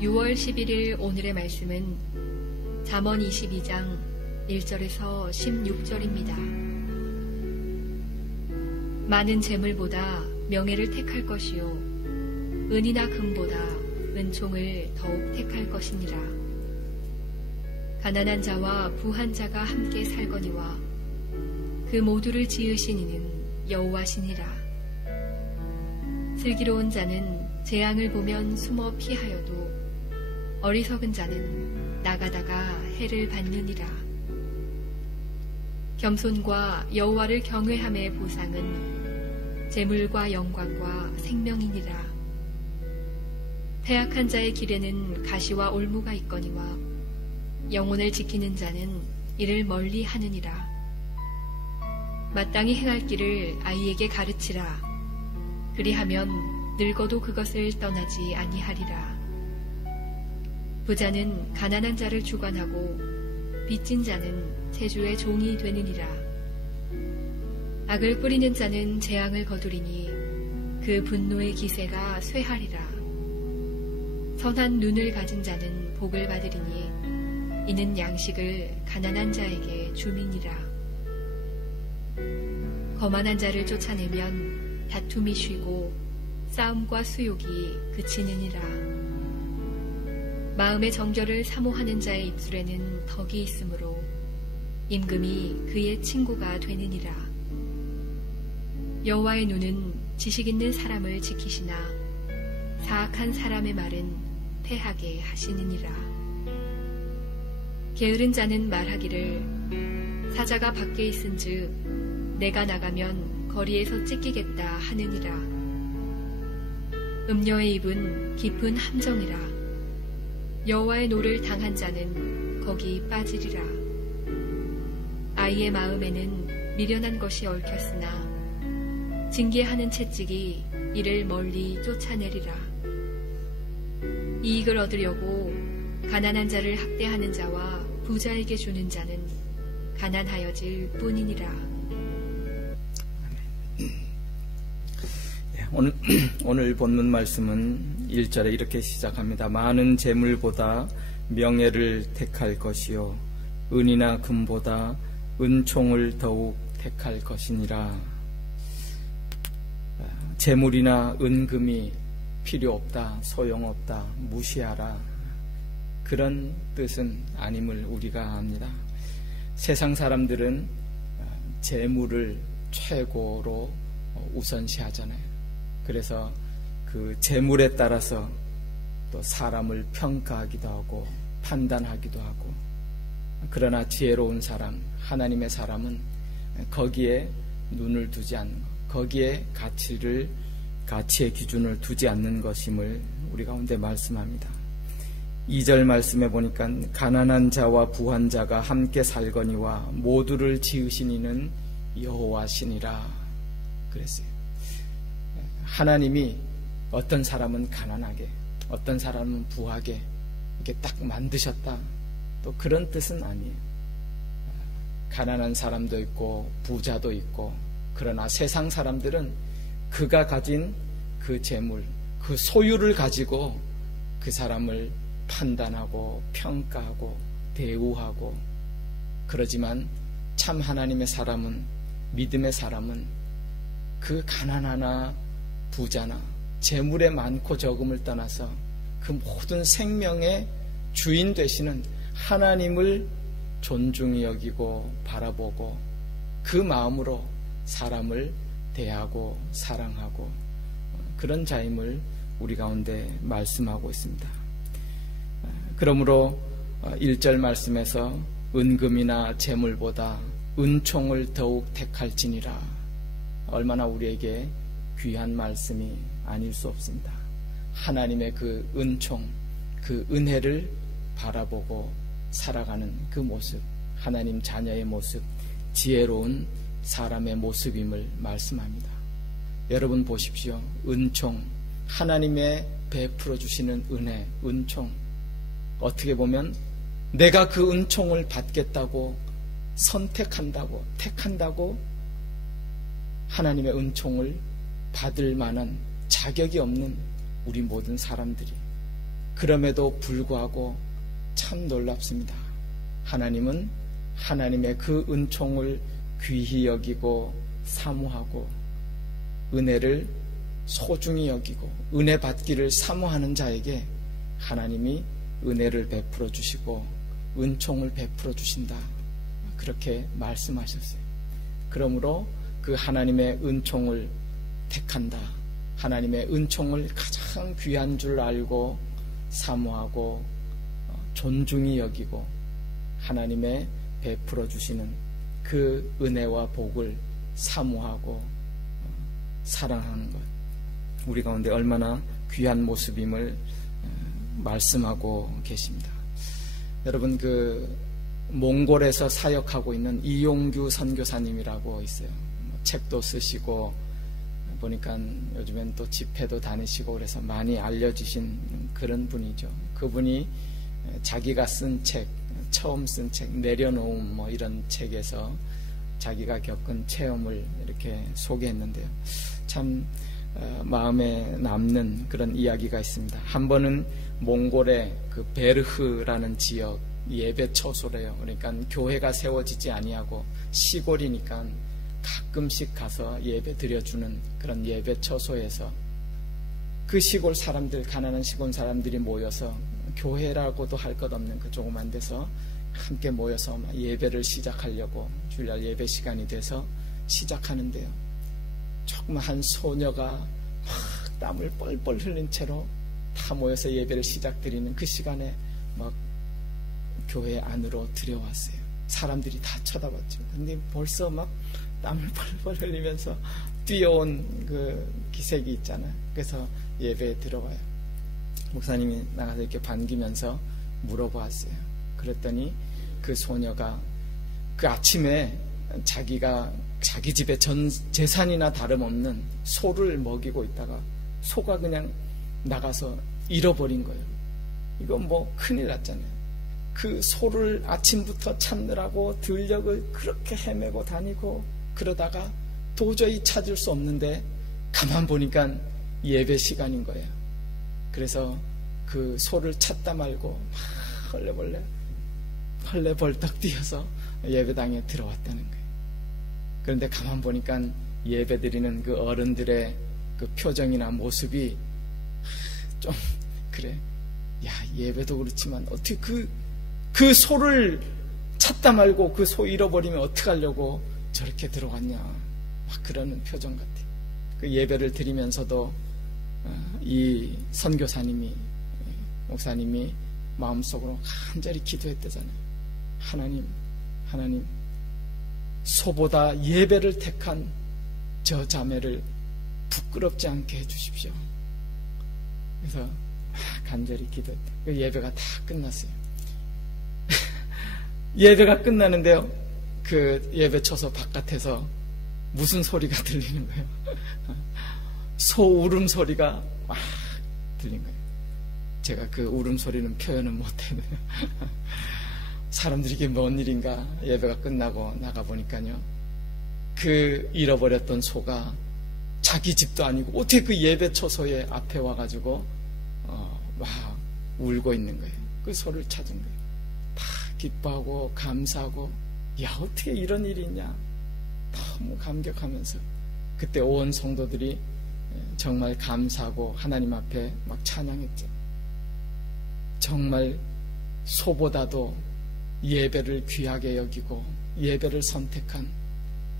6월 11일 오늘의 말씀은 잠언 22장 1절에서 16절입니다. 많은 재물보다 명예를 택할 것이요 은이나 금보다 은총을 더욱 택할 것이니라. 가난한 자와 부한 자가 함께 살거니와 그 모두를 지으신 이는 여호와시니라. 슬기로운 자는 재앙을 보면 숨어 피하여도 어리석은 자는 나가다가 해를 받느니라. 겸손과 여호와를 경외함의 보상은 재물과 영광과 생명이니라. 패악한 자의 길에는 가시와 올무가 있거니와 영혼을 지키는 자는 이를 멀리 하느니라. 마땅히 행할 길을 아이에게 가르치라. 그리하면 늙어도 그것을 떠나지 아니하리라. 부자는 가난한 자를 주관하고 빚진 자는 재주의 종이 되느니라. 악을 뿌리는 자는 재앙을 거두리니 그 분노의 기세가 쇠하리라. 선한 눈을 가진 자는 복을 받으리니 이는 양식을 가난한 자에게 줌이니라. 거만한 자를 쫓아내면 다툼이 쉬고 싸움과 수욕이 그치느니라. 마음의 정결을 사모하는 자의 입술에는 덕이 있으므로 임금이 그의 친구가 되느니라. 여호와의 눈은 지식 있는 사람을 지키시나 사악한 사람의 말은 패하게 하시느니라. 게으른 자는 말하기를 사자가 밖에 있은즉 내가 나가면 거리에서 찢기겠다 하느니라. 음녀의 입은 깊은 함정이라. 여호와의 노를 당한 자는 거기 빠지리라. 아이의 마음에는 미련한 것이 얽혔으나 징계하는 채찍이 이를 멀리 쫓아내리라. 이익을 얻으려고 가난한 자를 학대하는 자와 부자에게 주는 자는 가난하여질 뿐이니라. 오늘 본문 말씀은 1절에 이렇게 시작합니다. 많은 재물보다 명예를 택할 것이요 은이나 금보다 은총을 더욱 택할 것이니라. 재물이나 은금이 필요 없다, 소용없다, 무시하라, 그런 뜻은 아님을 우리가 압니다. 세상 사람들은 재물을 최고로 우선시하잖아요. 그래서 그 재물에 따라서 또 사람을 평가하기도 하고 판단하기도 하고, 그러나 지혜로운 사람, 하나님의 사람은 거기에 눈을 두지 않는 것, 거기에 가치의 기준을 두지 않는 것임을 우리 가운데 말씀합니다. 2절 말씀에 보니까 가난한 자와 부한 자가 함께 살거니와 모두를 지으신 이는 여호와시니라 그랬어요. 하나님이 어떤 사람은 가난하게, 어떤 사람은 부하게 이렇게 딱 만드셨다, 또 그런 뜻은 아니에요. 가난한 사람도 있고 부자도 있고, 그러나 세상 사람들은 그가 가진 그 재물, 그 소유를 가지고 그 사람을 판단하고 평가하고 대우하고, 그러지만 참 하나님의 사람은, 믿음의 사람은 그 가난하나 부자나 재물의 많고 적음을 떠나서 그 모든 생명의 주인 되시는 하나님을 존중히 여기고 바라보고 그 마음으로 사람을 대하고 사랑하고, 그런 자임을 우리 가운데 말씀하고 있습니다. 그러므로 1절 말씀에서 은금이나 재물보다 은총을 더욱 택할지니라, 얼마나 우리에게 귀한 말씀이 아닐 수 없습니다. 하나님의 그 은총, 그 은혜를 바라보고 살아가는 그 모습, 하나님 자녀의 모습, 지혜로운 사람의 모습임을 말씀합니다. 여러분 보십시오. 은총, 하나님의 베풀어 주시는 은혜, 은총, 어떻게 보면 내가 그 은총을 받겠다고 선택한다고, 택한다고 하나님의 은총을 받을 만한 자격이 없는 우리 모든 사람들이, 그럼에도 불구하고 참 놀랍습니다. 하나님은 하나님의 그 은총을 귀히 여기고 사모하고 은혜를 소중히 여기고 은혜 받기를 사모하는 자에게 하나님이 은혜를 베풀어 주시고 은총을 베풀어 주신다. 그렇게 말씀하셨어요. 그러므로 그 하나님의 은총을 택한다. 하나님의 은총을 가장 귀한 줄 알고 사모하고 존중히 여기고 하나님의 베풀어 주시는 그 은혜와 복을 사모하고 사랑하는 것, 우리 가운데 얼마나 귀한 모습임을 말씀하고 계십니다. 여러분, 그 몽골에서 사역하고 있는 이용규 선교사님이라고 있어요. 책도 쓰시고 보니까 요즘엔 또 집회도 다니시고 그래서 많이 알려지신 그런 분이죠. 그분이 자기가 쓴 책, 처음 쓴 책, 내려놓음 뭐 이런 책에서 자기가 겪은 체험을 이렇게 소개했는데요. 참 마음에 남는 그런 이야기가 있습니다. 한 번은 몽골의 그 베르흐라는 지역 예배 처소래요. 그러니까 교회가 세워지지 아니하고 시골이니까 가끔씩 가서 예배 드려주는 그런 예배 처소에서 그 시골 사람들, 가난한 시골 사람들이 모여서 교회라고도 할 것 없는 그 조그만 데서 함께 모여서 예배를 시작하려고 주일날 예배 시간이 돼서 시작하는데요. 조그마한 소녀가 막 땀을 뻘뻘 흘린 채로 다 모여서 예배를 시작드리는 그 시간에 막 교회 안으로 들여왔어요. 사람들이 다 쳐다봤죠. 근데 벌써 막 땀을 뻘뻘 흘리면서 뛰어온 그 기색이 있잖아요. 그래서 예배에 들어와요. 목사님이 나가서 이렇게 반기면서 물어보았어요. 그랬더니 그 소녀가 그 아침에 자기가 자기 집에 전 재산이나 다름없는 소를 먹이고 있다가 소가 그냥 나가서 잃어버린 거예요. 이건 뭐 큰일 났잖아요. 그 소를 아침부터 찾느라고 들녘을 그렇게 헤매고 다니고 그러다가 도저히 찾을 수 없는데 가만 보니까 예배 시간인 거예요. 그래서 그 소를 찾다 말고 막 헐레벌떡 뛰어서 예배당에 들어왔다는 거예요. 그런데 가만 보니까 예배 드리는 그 어른들의 그 표정이나 모습이 좀 그래. 야, 예배도 그렇지만 어떻게 그 소를 찾다 말고 그 소 잃어버리면 어떡하려고 저렇게 들어갔냐. 막 그러는 표정 같아요. 그 예배를 드리면서도 이 선교사님이, 목사님이 마음속으로 간절히 기도했대잖아요. 하나님, 소보다 예배를 택한 저 자매를 부끄럽지 않게 해주십시오. 그래서 간절히 기도했다. 그 예배가 다 끝났어요. 예배가 끝나는데요, 그 예배 처소 바깥에서 무슨 소리가 들리는 거예요? 소 울음소리가 막 들린 거예요. 제가 그 울음소리는 표현은 못해요. 사람들이 이게 뭔 일인가 예배가 끝나고 나가보니까요, 그 잃어버렸던 소가 자기 집도 아니고 어떻게 그 예배 처소에 앞에 와가지고 막 울고 있는 거예요. 그 소를 찾은 거예요. 다 기뻐하고 감사하고, 야, 어떻게 이런 일이 있냐, 너무 감격하면서 그때 온 성도들이 정말 감사하고 하나님 앞에 막 찬양했죠. 정말 소보다도 예배를 귀하게 여기고 예배를 선택한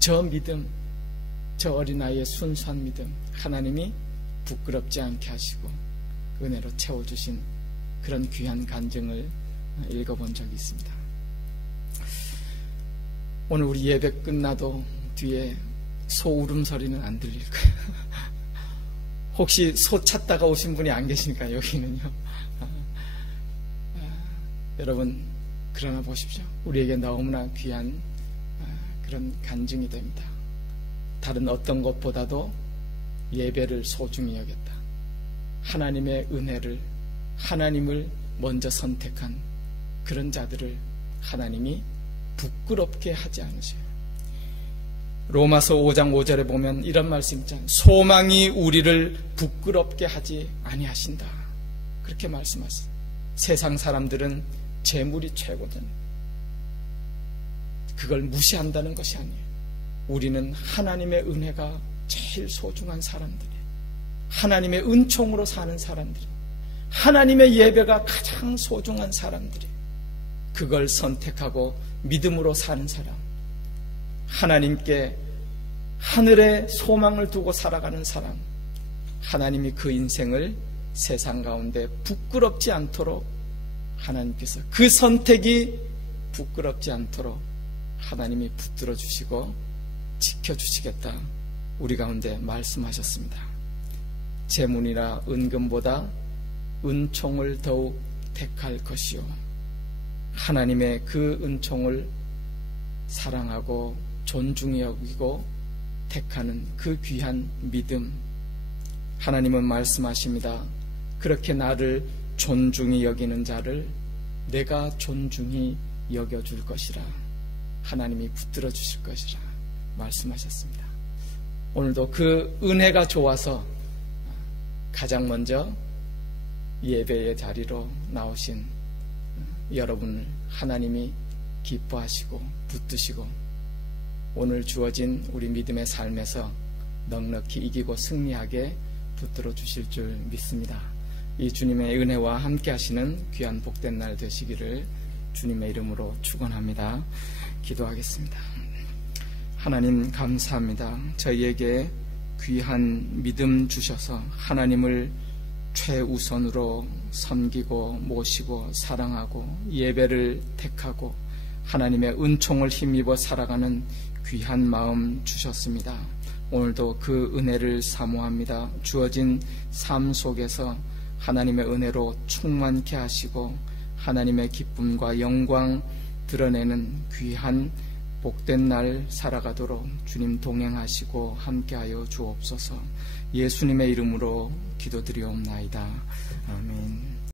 저 믿음, 저 어린아이의 순수한 믿음, 하나님이 부끄럽지 않게 하시고 은혜로 채워주신 그런 귀한 간증을 읽어본 적이 있습니다. 오늘 우리 예배 끝나도 뒤에 소 울음소리는 안 들릴 거예요. 혹시 소 찾다가 오신 분이 안 계시니까 여기는요. 여러분, 그러나 보십시오. 우리에게 너무나 귀한 그런 간증이 됩니다. 다른 어떤 것보다도 예배를 소중히 여겼다. 하나님의 은혜를, 하나님을 먼저 선택한 그런 자들을 하나님이 부끄럽게 하지 않으셔요. 로마서 5장 5절에 보면 이런 말씀 있잖아요. 소망이 우리를 부끄럽게 하지 아니하신다. 그렇게 말씀하셨어요. 세상 사람들은 재물이 최고든 그걸 무시한다는 것이 아니에요. 우리는 하나님의 은혜가 제일 소중한 사람들이에요. 하나님의 은총으로 사는 사람들이에요. 하나님의 예배가 가장 소중한 사람들이에요. 그걸 선택하고 믿음으로 사는 사람, 하나님께 하늘에 소망을 두고 살아가는 사람, 하나님이 그 인생을 세상 가운데 부끄럽지 않도록 하나님께서 그 선택이 부끄럽지 않도록 하나님이 붙들어 주시고 지켜주시겠다 우리 가운데 말씀하셨습니다. 재물이나 은금보다 은총을 더욱 택할 것이요, 하나님의 그 은총을 사랑하고 존중히 여기고 택하는 그 귀한 믿음, 하나님은 말씀하십니다. 그렇게 나를 존중히 여기는 자를 내가 존중히 여겨줄 것이라, 하나님이 붙들어 주실 것이라 말씀하셨습니다. 오늘도 그 은혜가 좋아서 가장 먼저 예배의 자리로 나오신 여러분을 하나님이 기뻐하시고 붙드시고 오늘 주어진 우리 믿음의 삶에서 넉넉히 이기고 승리하게 붙들어 주실 줄 믿습니다. 이 주님의 은혜와 함께 하시는 귀한 복된 날 되시기를 주님의 이름으로 축원합니다. 기도하겠습니다. 하나님 감사합니다. 저희에게 귀한 믿음 주셔서 하나님을 최우선으로 섬기고 모시고 사랑하고 예배를 택하고 하나님의 은총을 힘입어 살아가는 귀한 마음 주셨습니다. 오늘도 그 은혜를 사모합니다. 주어진 삶 속에서 하나님의 은혜로 충만케 하시고 하나님의 기쁨과 영광 드러내는 귀한 복된 날 살아가도록 주님 동행하시고 함께하여 주옵소서. 예수님의 이름으로 기도드리옵나이다. 아멘.